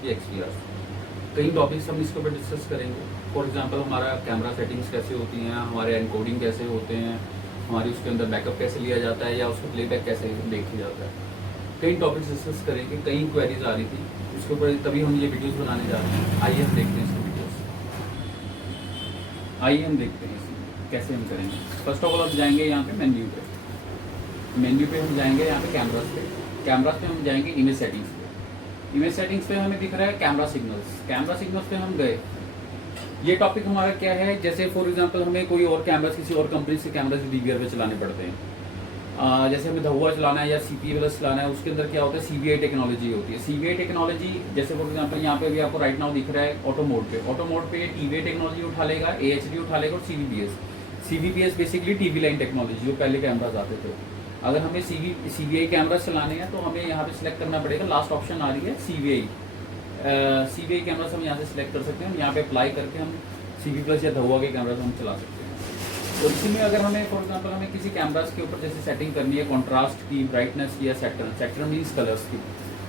HDR XDR। कई topics हम इसके ऊपर डिस्कस करेंगे। फॉर एग्जांपल हमारा कैमरा सेटिंग्स कैसे होती हैं, हमारे एनकोडिंग कैसे होते हैं, हमारी उसके अंदर बैकअप कैसे लिया जाता है या उसको प्लेबैक कैसे देखा जाता है। कई टॉपिक्स डिस्कस करेंगे, कई क्वेरीज आ रही थी उसके ऊपर, तभी हम ये वीडियोस बनाने जा रहे हैं। आइए हम देखते हैं इसकी वीडियोस। आइए हम देखते हैं इसमें कैसे हम करेंगे। फर्स्ट ऑफ ऑल हम जाएंगे यहाँ पे मेन्यू पे। मेन्यू पे हम जाएंगे यहाँ पे कैमरास पे। कैमरास पे हम जाएंगे इमेज सेटिंग्स पे। इमेज सेटिंग्स पे हमें दिख रहा है कैमरा सिग्नल्स। कैमरा सिग्नल्स पे हम गए। ये टॉपिक हमारा क्या है, जैसे फॉर एग्जांपल हमें कोई और कैमरास किसी और कंपनी से कैमरास DVR पे चलाने पड़ते हैं। जैसे हमें धुआ चलाना है या CP+ चलाना है, उसके अंदर क्या होता है, CVI टेक्नोलॉजी होती है। CVI टेक्नोलॉजी जैसे फॉर एग्जांपल यहाँ पे भी आपको राइट नाउ दिख रहा है ऑटो मोड पे। ऑटो मोड पे TVI टेक्नोलॉजी उठा लेगा, AHD उठा लेगा और CVBS basically TV line technology जो पहले कैमराज आते थे। अगर हमें CVI कैमरा चलाने हैं तो हमें यहाँ पे सिलेक्ट करना पड़ेगा। लास्ट ऑप्शन आ रही है CVI कैमरास हम यहाँ से सिलेक्ट कर सकते हैं। यहाँ पे अप्लाई करके हम CP+ या धुआ के कैमरास हम चला सकते हैं। और इसी में अगर हमें फॉर एग्जांपल हमें किसी कैमरास के ऊपर जैसे सेटिंग करनी है कॉन्ट्रास्ट की, ब्राइटनेस की या सेक्टर मीन्स कलर्स की,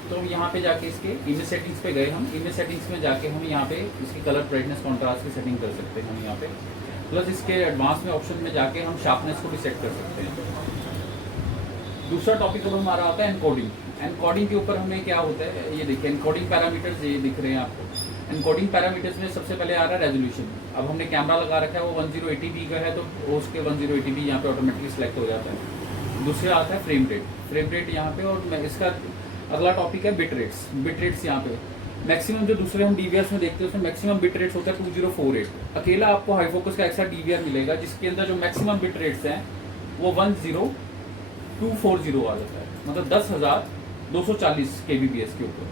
तो हम यहाँ पे जाके इसके इमेज सेटिंग्स पे गए। हम इमेज सेटिंग्स में जाके हम यहाँ पे इसकी कलर, ब्राइटनेस, कॉन्ट्रास्ट की सेटिंग कर सकते हैं हम यहाँ पे। प्लस इसके एडवांस में ऑप्शन में जाके हम शार्पनेस को भी सेट कर सकते हैं। दूसरा टॉपिक अब हमारा आता है एनकोडिंग। एनकोडिंग के ऊपर हमें क्या होता है, ये देखिए एनकोडिंग पैरामीटर्स ये दिख रहे हैं आपको। एनकोडिंग पैरामीटर्स में सबसे पहले आ रहा है रेजोल्यूशन। अब हमने कैमरा लगा रखा है वो 1080p का है, तो उसके 1080p यहाँ पे ऑटोमेटिकली सिलेक्ट हो जाता है। दूसरा आता है फ्रेम रेट। फ्रेम रेट यहाँ पे, और इसका अगला टॉपिक है बिट रेट्स। बिट रेट्स यहाँ पे मैक्सिमम जो दूसरे हम DVRs में देखते हैं उसमें मैक्सिमम बिट रेट्स होता है 2048। अकेला आपको हाई फोकस का एक्स्ट्रा DVR मिलेगा जिसके अंदर जो मैक्सिमम बिट रेट्स हैं वो 10240 आ जाता है, मतलब 10,240 kbps के ऊपर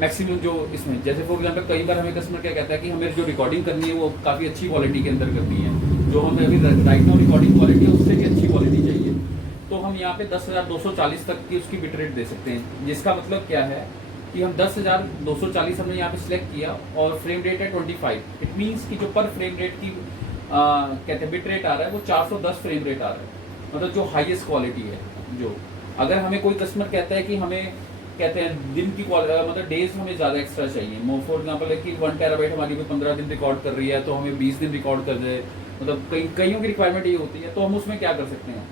मैक्सिमम जो इसमें। जैसे फॉर एग्जांपल कई बार हमें कस्टमर क्या कहता है कि हमें जो रिकॉर्डिंग करनी है वो काफ़ी अच्छी क्वालिटी के अंदर करनी है, जो हमें अभी राइट नाउ रिकॉर्डिंग क्वालिटी है उससे भी अच्छी क्वालिटी चाहिए, तो हम यहाँ पे 10,240 तक की उसकी बिट रेट दे सकते हैं। जिसका मतलब क्या है कि हम 10,240 हमने यहाँ पे सिलेक्ट किया और फ्रेम रेट है 25। इट मीन्स कि जो पर फ्रेम रेट की कहते हैं बिट रेट आ रहा है वो 410 फ्रेम रेट आ रहा है, मतलब जो हाईएस्ट क्वालिटी है। जो अगर हमें कोई कस्टमर कहता है कि हमें कहते हैं दिन की मतलब डेज हमें ज़्यादा एक्स्ट्रा चाहिए, फॉर एग्जांपल है कि 1 टेराबाइट हमारी भी 15 दिन रिकॉर्ड कर रही है तो हमें 20 दिन रिकॉर्ड कर दे, मतलब कईयों की रिक्वायरमेंट ये होती है, तो हम उसमें क्या कर सकते हैं।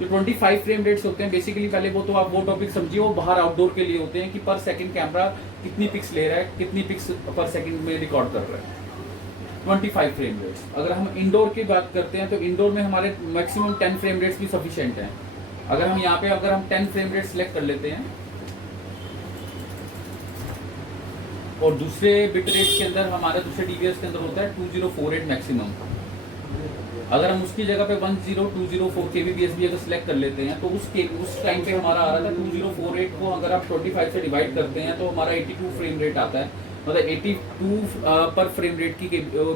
जो 25 फ्रेम रेट्स होते हैं बेसिकली, पहले वो तो आप वो टॉपिक समझिए, वो बाहर आउटडोर के लिए होते हैं कि पर सेकंड कैमरा कितनी पिक्स ले रहा है, कितनी पिक्स पर सेकंड में रिकॉर्ड कर रहा है। 25 फ्रेम रेट्स। अगर हम इंडोर की बात करते हैं तो इंडोर में हमारे मैक्सिमम 10 फ्रेम रेट्स भी सफिशिएंट हैं। अगर हम यहाँ पे अगर हम 10 फ्रेम रेट सिलेक्ट कर लेते हैं और दूसरे बिट रेट के अंदर हमारे दूसरे DVRs के अंदर होता है 2048 मैक्सिमम, अगर हम उसकी जगह पे 10204 kbps भी अगर सिलेक्ट कर लेते हैं तो उस टाइम पे हमारा आ रहा था 2048 को अगर आप 25 से डिवाइड करते हैं तो हमारा 82 फ्रेम रेट आता है, मतलब 82 पर फ्रेम रेट की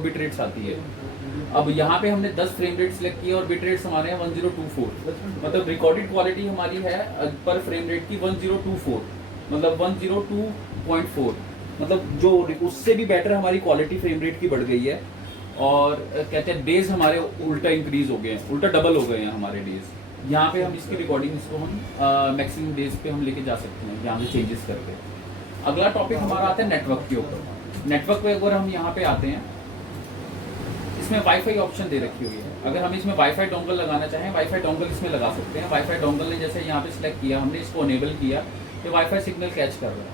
बिट रेट्स आती है। अब यहाँ पे हमने 10 फ्रेम रेट सिलेक्ट किया और बिट रेट्स हमारे हैं 1024, मतलब रिकॉर्डेड क्वालिटी हमारी है पर फ्रेम रेट की 1024, मतलब 102.4, मतलब जो उससे भी बेटर हमारी क्वालिटी फ्रेम रेट की बढ़ गई है। और कहते हैं डेज हमारे उल्टा इंक्रीज हो गए हैं, उल्टा डबल हो गए हैं हमारे डेज। यहाँ पे हम इसकी रिकॉर्डिंग इसको हम मैक्सिमम डेज पे हम लेके जा सकते हैं यहाँ से चेंजेस करके। अगला टॉपिक हमारा आता है नेटवर्क के ऊपर। नेटवर्क पे अगर हम यहाँ पे आते हैं, इसमें वाईफाई ऑप्शन दे रखी हुई है। अगर हम इसमें वाईफाई डोंगल लगाना चाहें, वाईफाई डोंगल इसमें लगा सकते हैं। वाईफाई डोंगल ने जैसे यहाँ पे सिलेक्ट किया, हमने इसको अनेबल किया तो वाईफाई सिग्नल कैच कर रहा है।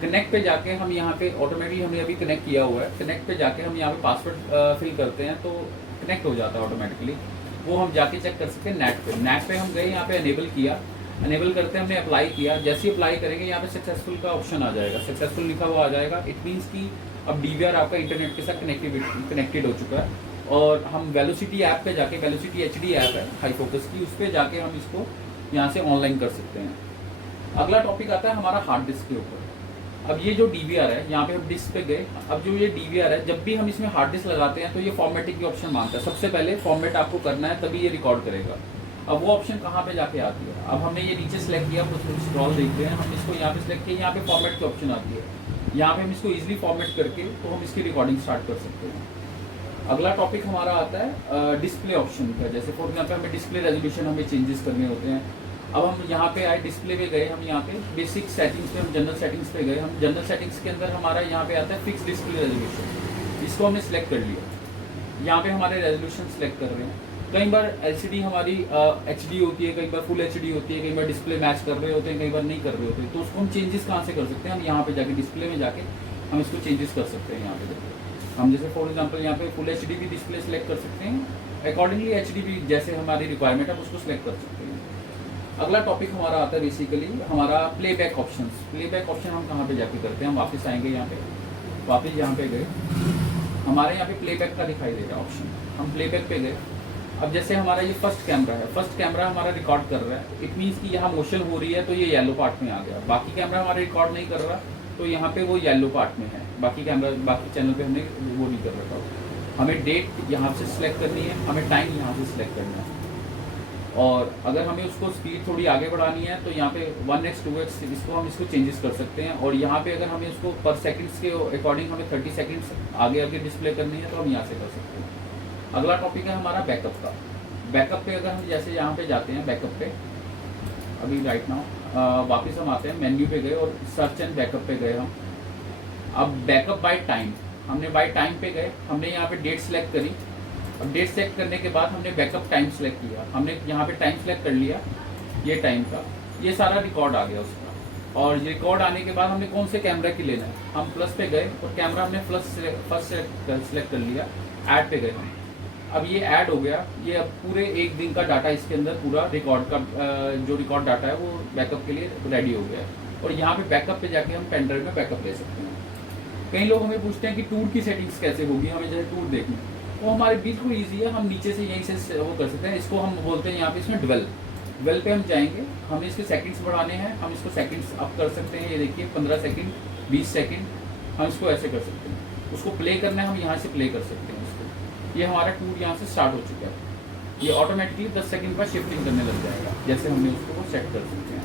कनेक्ट पे जाके हम यहाँ पे ऑटोमेटिकली हमने अभी कनेक्ट किया हुआ है, कनेक्ट पे जाके हम यहाँ पे पासवर्ड फिल करते हैं तो कनेक्ट हो जाता है ऑटोमेटिकली। वो हम जाके चेक कर सकते हैं नेट पे। नेट पे हम गए, यहाँ पे अनेबल किया, अनेबल करते हैं, हमने अप्लाई किया। जैसे ही अप्लाई करेंगे यहाँ पे सक्सेसफुल का ऑप्शन आ जाएगा, सक्सेसफुल लिखा हुआ आ जाएगा। इट मीन्स कि अब DVR आपका इंटरनेट के साथ कनेक्टेड हो चुका है। और हम वेलोसिटी ऐप पे जाके, वेलोसिटी HD ऐप है हाई फोकस की, उस पर जाके हम इसको यहाँ से ऑनलाइन कर सकते हैं। अगला टॉपिक आता है हमारा हार्ड डिस्क के ऊपर। अब ये जो DVR है, यहाँ पे हम डिस्क पे गए, अब जो ये DVR है, जब भी हम इसमें हार्ड डिस्क लगाते हैं तो ये फॉर्मेटिंग की ऑप्शन मांगता है। सबसे पहले फॉर्मेट आपको करना है तभी ये रिकॉर्ड करेगा। अब वो ऑप्शन कहाँ पे जाके आती है, अब हमने ये नीचे सेलेक्ट किया, कुछ स्क्रॉल देखते हैं, हम इसको यहाँ पे सिलेक्ट किया, यहाँ पे फॉर्मेट की ऑप्शन आती है। यहाँ पे हम इसको इजीली फॉर्मेट करके तो हम इसकी रिकॉर्डिंग स्टार्ट कर सकते हैं। अगला टॉपिक हमारा आता है डिस्प्ले ऑप्शन का। जैसे फॉर एग्जाम्पल हमें डिस्प्ले रेजोल्यूशन हमें चेंजेस करने होते हैं। अब हम यहाँ पे आए, डिस्प्ले पे गए, हम यहाँ पे बेसिक सेटिंग्स पे, हम जनरल सेटिंग्स पे गए। हम जनरल सेटिंग्स के अंदर हमारा यहाँ पे आता है फिक्स डिस्प्ले रेजोल्यूशन, इसको हमने सेलेक्ट कर लिया। यहाँ पे हमारे रेजोल्यूशन सेलेक्ट कर रहे हैं। कई बार एलसीडी हमारी एचडी होती है, कई बार फुल एचडी होती है, कई बार डिस्प्ले मैच कर रहे होते हैं, कई बार नहीं कर रहे होते हैं। तो उसको हम चेंजेस कहाँ से कर सकते हैं? हम यहाँ पे जाके डिस्प्ले में जाके हम इसको चेंजेस कर सकते हैं। यहाँ पे हम जैसे फॉर एग्जांपल यहाँ पे फुल एचडी भी डिस्प्ले सेलेक्ट कर सकते हैं, अकॉर्डिंगली एचडी भी जैसे हमारी रिक्वायरमेंट है उसको सिलेक्ट कर सकते हैं। अगला टॉपिक हमारा आता है बेसिकली हमारा प्लेबैक ऑप्शंस। प्लेबैक ऑप्शन हम कहाँ पे जाके करते हैं? हम वापस आएंगे यहाँ पे, वापस यहाँ पे गए, हमारे यहाँ पे प्लेबैक का दिखाई दे रहा है ऑप्शन, हम प्लेबैक पे गए। अब जैसे हमारा ये फर्स्ट कैमरा है, फर्स्ट कैमरा हमारा रिकॉर्ड कर रहा है, इट मीन्स कि यहाँ मोशन हो रही है तो ये येलो पार्ट में आ गया। बाकी कैमरा हमारा रिकॉर्ड नहीं कर रहा तो यहाँ पे वो येलो पार्ट में है, बाकी कैमरा बाकी चैनल पे हमने वो नहीं कर रखा। हमें डेट यहाँ से सिलेक्ट करनी है, हमें टाइम यहाँ से सिलेक्ट करना है, और अगर हमें उसको स्पीड थोड़ी आगे बढ़ानी है तो यहाँ पे 1x 2x इसको चेंजेस कर सकते हैं। और यहाँ पे अगर हमें उसको पर सेकंड्स के अकॉर्डिंग हमें 30 सेकंड्स आगे डिस्प्ले करनी है तो हम यहाँ से कर सकते हैं। अगला टॉपिक है हमारा बैकअप का। बैकअप पे अगर हम जैसे यहाँ पे जाते हैं बैकअप पे, अभी राइट नाउ वापस हम आते हैं, मेन्यू पे गए और सर्च एंड बैकअप पे गए हम। अब बैकअप बाय टाइम, हमने बाय टाइम पे गए, हमने यहाँ पे डेट सेलेक्ट करी। अब डेट सेलेक्ट करने के बाद हमने बैकअप टाइम सेलेक्ट किया, हमने यहाँ पे टाइम सेलेक्ट कर लिया, ये टाइम का ये सारा रिकॉर्ड आ गया उसका। और ये रिकॉर्ड आने के बाद हमने कौन से कैमरा की लेना है, हम प्लस पे गए और कैमरा हमने फर्स्ट सेलेक्ट कर लिया, ऐड पे गए हम। अब ये ऐड हो गया, ये अब पूरे एक दिन का डाटा इसके अंदर पूरा रिकॉर्ड का जो रिकॉर्ड डाटा है वो बैकअप के लिए रेडी हो गया है। और यहाँ पे बैकअप पे जाके हम पेन ड्राइव में बैकअप ले सकते हैं। कई लोग हमें पूछते हैं कि टूर की सेटिंग्स कैसे होगी, हमें जैसे टूर देखनी, वो हमारे बिल्कुल ईजी है, हम नीचे से यहीं से वो कर सकते हैं। इसको हम बोलते हैं यहाँ पे इसमें ड्वेल पे हम जाएंगे, हमें इसके सेकंड्स बढ़ाने हैं, हम इसको सेकंड्स अप कर सकते हैं। ये देखिए 15 सेकंड, 20 सेकंड, हम इसको ऐसे कर सकते हैं। उसको प्ले करना है, हम यहाँ से प्ले कर सकते हैं इसको। ये हमारा टूर यहाँ से स्टार्ट हो चुका है। ये ऑटोमेटिकली 10 सेकंड बाद शिफ्टिंग करने लग जाएगा, जैसे हमने उसको सेट कर सकते हैं।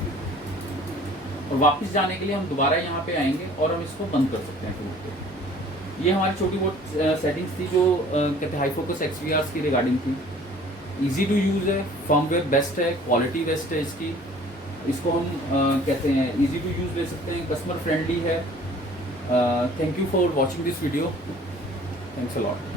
और वापस जाने के लिए हम दोबारा यहाँ पे आएंगे और हम इसको बंद कर सकते हैं टूर को। ये हमारी छोटी बहुत सेटिंग्स थी जो कहते हैं हाई फोकस XVRs की रिगार्डिंग थी। इजी टू यूज़ है, फर्मवेयर बेस्ट है, क्वालिटी बेस्ट है इसकी, इसको हम कहते हैं इजी टू यूज़ ले सकते हैं, कस्टमर फ्रेंडली है। Thank you for watching this video, thanks a lot.